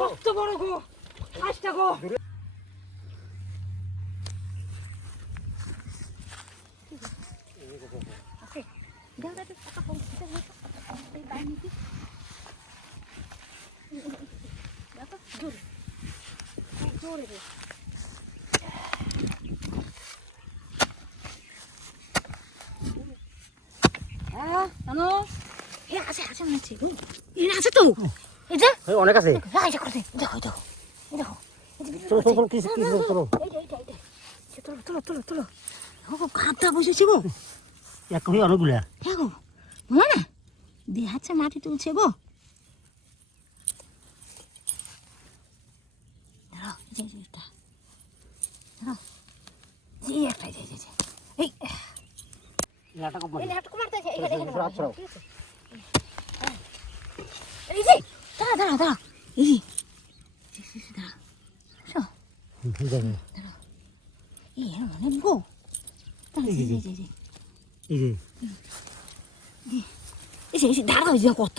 কত বড় গো হাঁসটা গো। অনেক আছে। অনেকগুলা দেখাচ্ছে মাটি তুলছে গো। অনেক গো দাঁড়া হয়েছে কত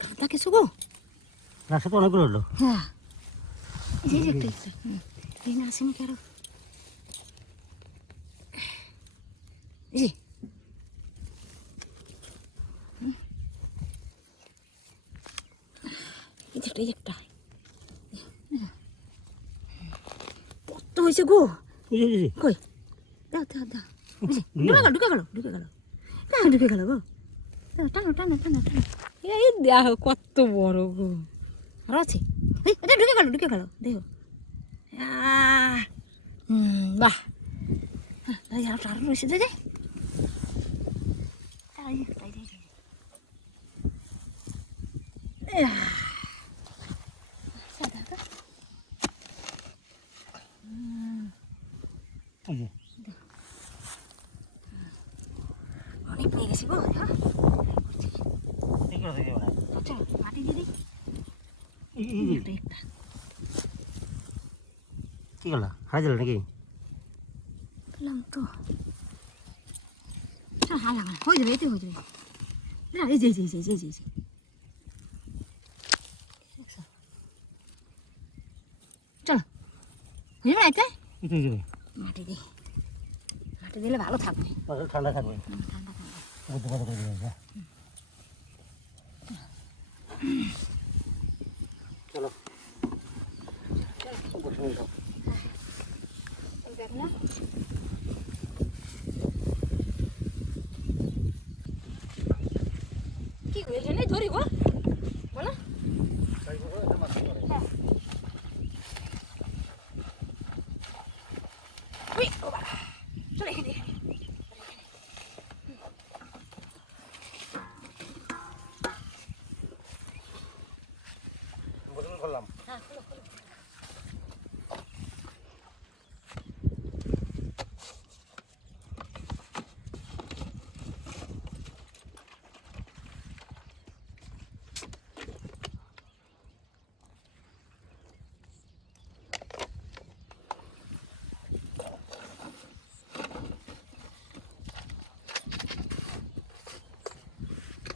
কাঁদা কিছু গো। রাস্তা তো অনেকগুলো হলো। হ্যাঁ আসেনি কারো একটা কত হয়েছে গো। কই দাও দাও দাও ঢুকে গেল ঢুকে গেল গো। টানো টানো টানো টানো। এই দেখো কত বড় গো। আর আছে এটা ঢুকে গেল দেখো। বাহ আরো রয়েছে দে অনেক পেয়ে গেছি গো। মাটি দিদি কি গেল হারা দিল নাকি? পেলাম তো হালা হয়ে যাবে এতে হয়ে যাবে। এই যে চলো হয়ে যাবে এতে মাটি দিলে ভালো থাকবে। ঠান্ডা থাকবে। চলো কি হয়েছে ধরি গো বলো। চলো এখানে করলাম।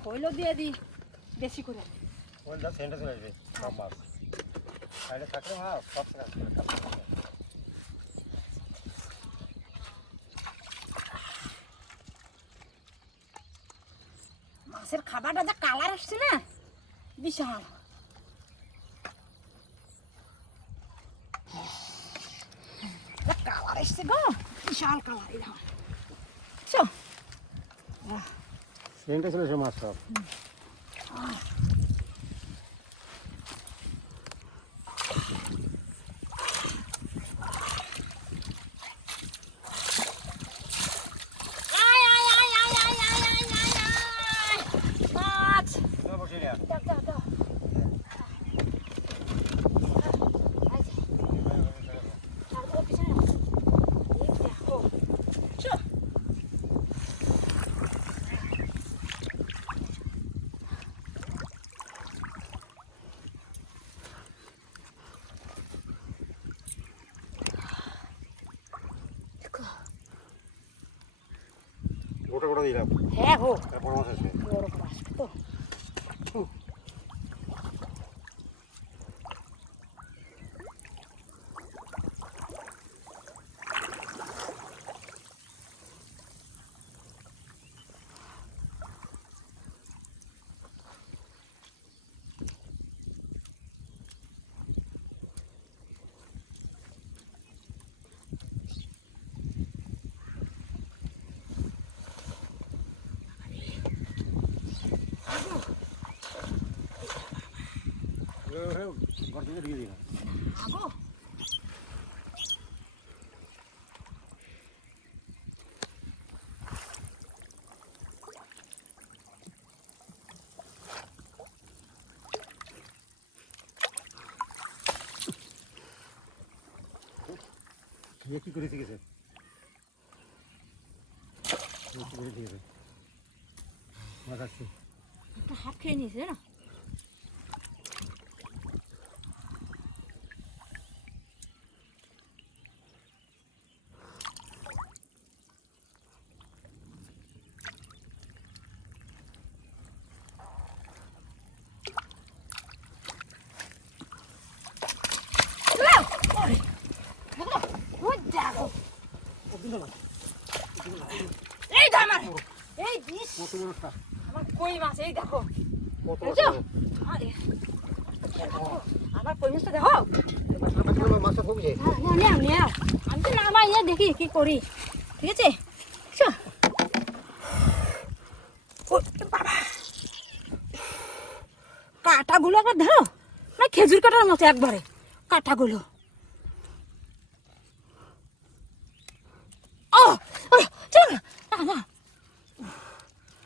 হইলো দিয়ে দি বেশি করে। ওইটা সেন্টার চলে আসবে মাছ সাইডে থাকলে মাছ সব মাছের খাবারটা যা কালার আসছে না বিশাল। কালার এসছে গো বিশাল কালার। সেন্টার চলে আসবে মাছ সব। গোটা গোটা দিলাম। হ্যাঁ গো তারপর মাছ আসবে। বড় বড় আসবে তো। গর্তে ঢুকে দিই না আগো কি করে শিখেছে কি করে শিখেছে মাথাচ্ছি একটা হাত খেয়ে নিয়েছে না এই আমার এই দিস কত বড়টা আমার কই মাছ এই দেখো কত বুঝছো আমার কই মাছটা দেখো মাছটা খুব যায় আমি তো নামাই না দেখি কি করি ঠিক আছে বাবা কাঁটাগুলো আবার ধরো না খেজুর কাটার মতো একবারে কাঁটাগুলো ও চল না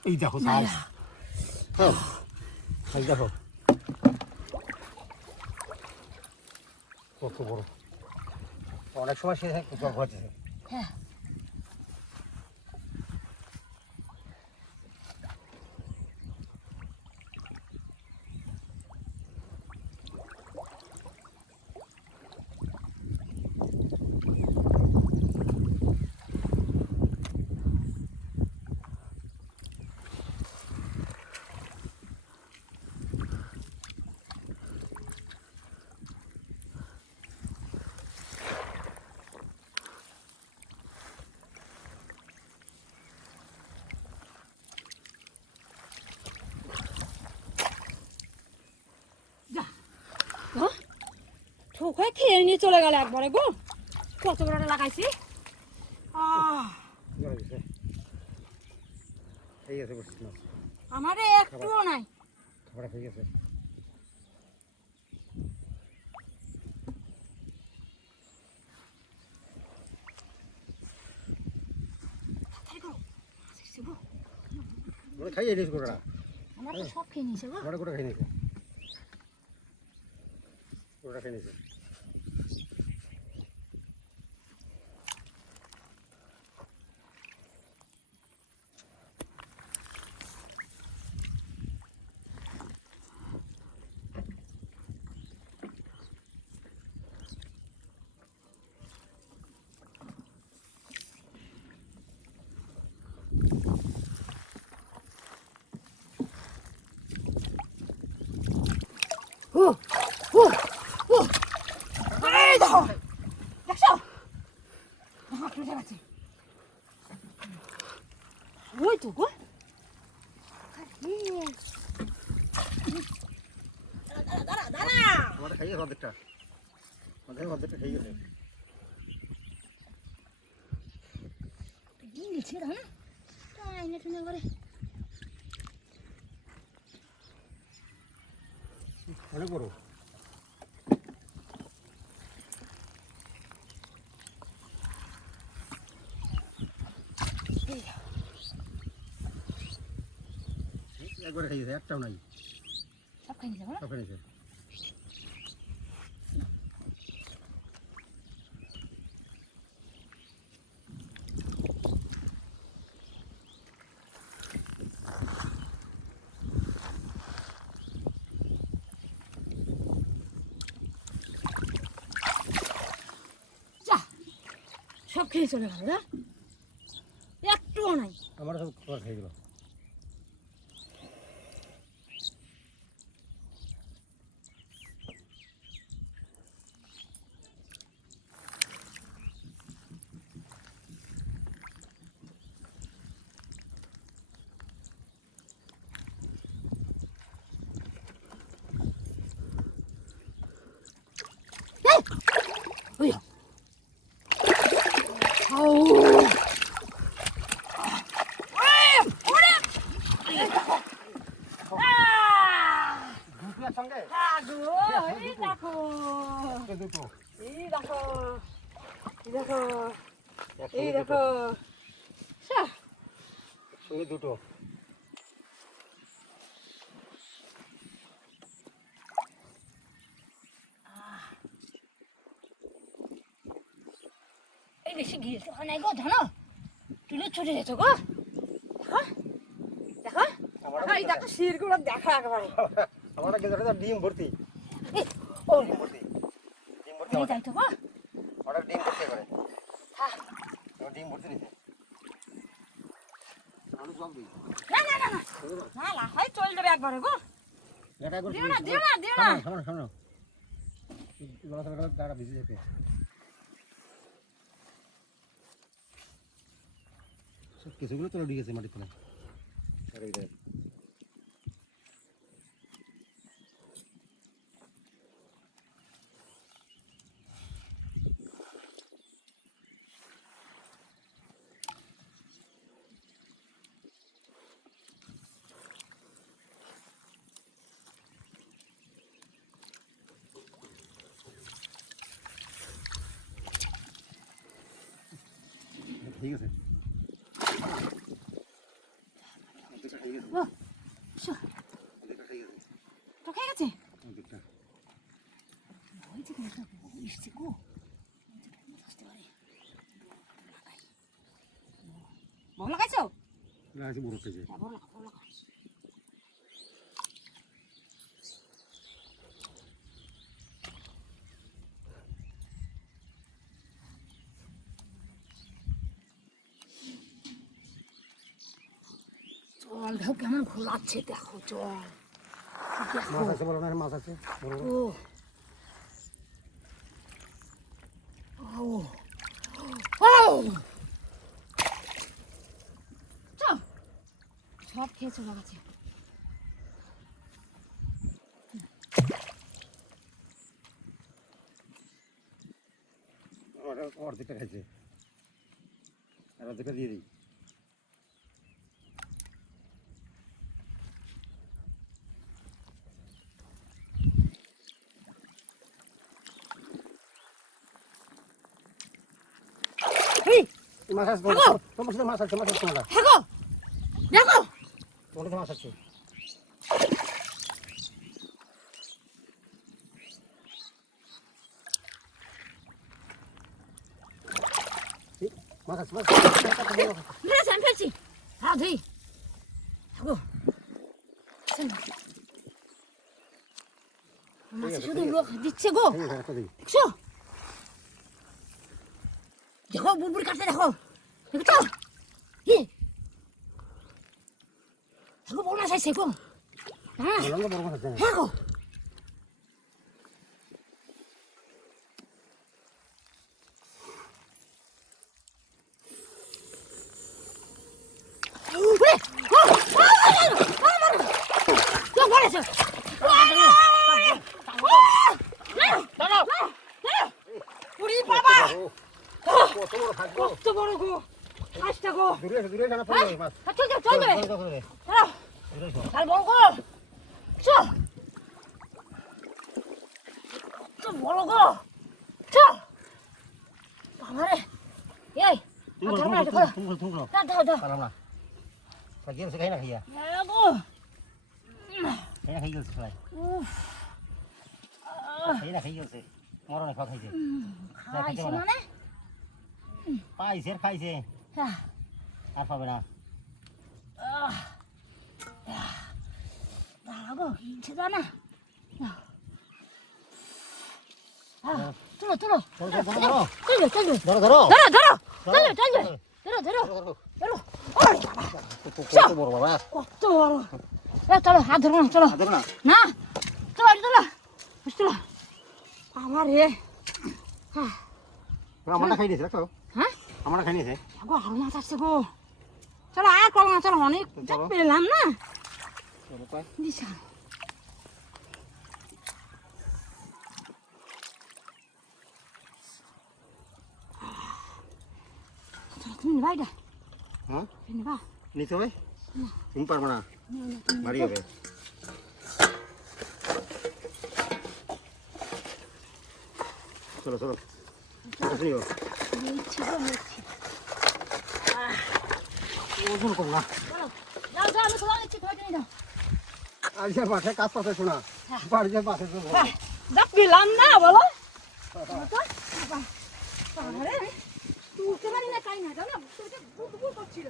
এই দেখো সাপ হ্যাঁ এই দেখো কত বড় অনেক সময় সে জল হচ্ছে হ্যাঁ ঠোকায় খেয়ে নিয়ে চলে গেল একবারে গো কত বড়টা লাগাইছি ঠিক আছে বসে না আমারে একটুও নাই খাবার ঠিক আছে খাইয়ে দিস গোটা আমার তো সব খেয়ে নিয়েছে গো গোটা গোটা খাই নিয়েছে গোটা খাই নিয়েছে এই দেখো দেখছো আমার তুলে গেছে ওই তো গো দাঁড়া দাঁড়া আমার খাইয়ে অর্ধেকটা অর্ধেকটা খাইয়ে গেছে নিচে দাও না টাই না টুনে করে অনেক বড় একবার খাইয়েছে একটাও নাই সব খাই নিয়েছে সব খাইয়েছে সব খেয়ে চলে গেল না একটুও নাই আমার সব খাবার খাই দিল ওই ও একসঙ্গে দুটো এই দেখো এই দেখো সা একসঙ্গে দুটো এই বেশি গিলতে হয় নাই গো জানো তুলে ছুটে যেত গো দেখো দেখো এই দেখো শিরগুলো দেখো একেবারে আমার গেছে ডিম ভর্তি ও ডিম ভর্তি এই যাই তো গো ওটা ডিম ভর্তি করে হ্যাঁ ডিম ভর্তি নিতে আলু জল দিই না না না না না না হয় চল যাবে একবারে গো এটা করে দিও না সামনে সামনে গলা থেকে দাঁড়া ভিজে যেতে সব কিছুগুলো তোলা উঠে গেছে মাটিতে আরে দেখ ঠিক আছে ও শো তো খেয়ে গেছে ওই যে একটা এসছে গো আসতে পারে বল লাগাইছো না আছে বড় পেজে বল লাগা জল দেখো কেমন ঘোলাচ্ছে দেখো জল দেখো মাছ আছে বড় না মাছ আছে বড় ও ও ও চল সব খেয়ে চলে গেছে অর্ধেকটা খাইছে আর অর্ধেকটা দিয়ে দিই মাছ আছে তোমার সাথে মাছ আছে তোমার দেখো দেখো তোমার সাথে মাছ আছে মাছ আছে মেরে সান ফেলছি হ্যাঁ ধুই দেখো মাছ শুধু লোক দিচ্ছে গো দেখছো দেখো বুড়বুড়ি কাটতে দেখো দেখো দেখো বড় মাছ আছে গো হ্যাঁ হ্যাঁ গো কত বড় গো মাছটা গো দূরে জানা পড়ে মাছ চল চল চল রে আর বড় গো চল কত বড় গো চল বাবা রে এই তুমি দাও দাও পারলাম না সাজিয়ে খাই না খাইয়া গো খাই না খাই গেছে সবাই খাই না খাই গেছে মরণে খাওয়া খাইছে খাইছে মানে পাইছে আর খাইছে আর পাবে না দাঁড়াবো ইচ্ছে দা না চলো চলো চলবে চলবে ধরো ধরো ধরো ধরো চলবে চলবে ধরো ধরো ধরো কত বড় বাবা কত বড় চলো হাত ধরো না চলো ধরো না না চলো চলো চলো আমার রে আমরা খাই দিয়েছে দেখো হ্যাঁ আমরা খাই নিয়েছে গো আরো মাছ আসছে গো চলো আর করো না চলো অনেক পেলাম না বিশাল তুমি নেবা এটা হ্যাঁ নেবা নিতে হবে তুমি পারবে না ভারী হবে চলো চলো আসি গো নিচ্ছি গো নিচ্ছি ওজন কম না চলো যাও যাও আমি খোলা নিচ্ছি খোলা নিয়ে যাও আজকে পাশে কাজ পাশে শোনা বাড়িতে পাশে তো দেখ পেলাম না বলো আরে তুই উঠতে পারি না তাই না জানো তুই বুক করছিল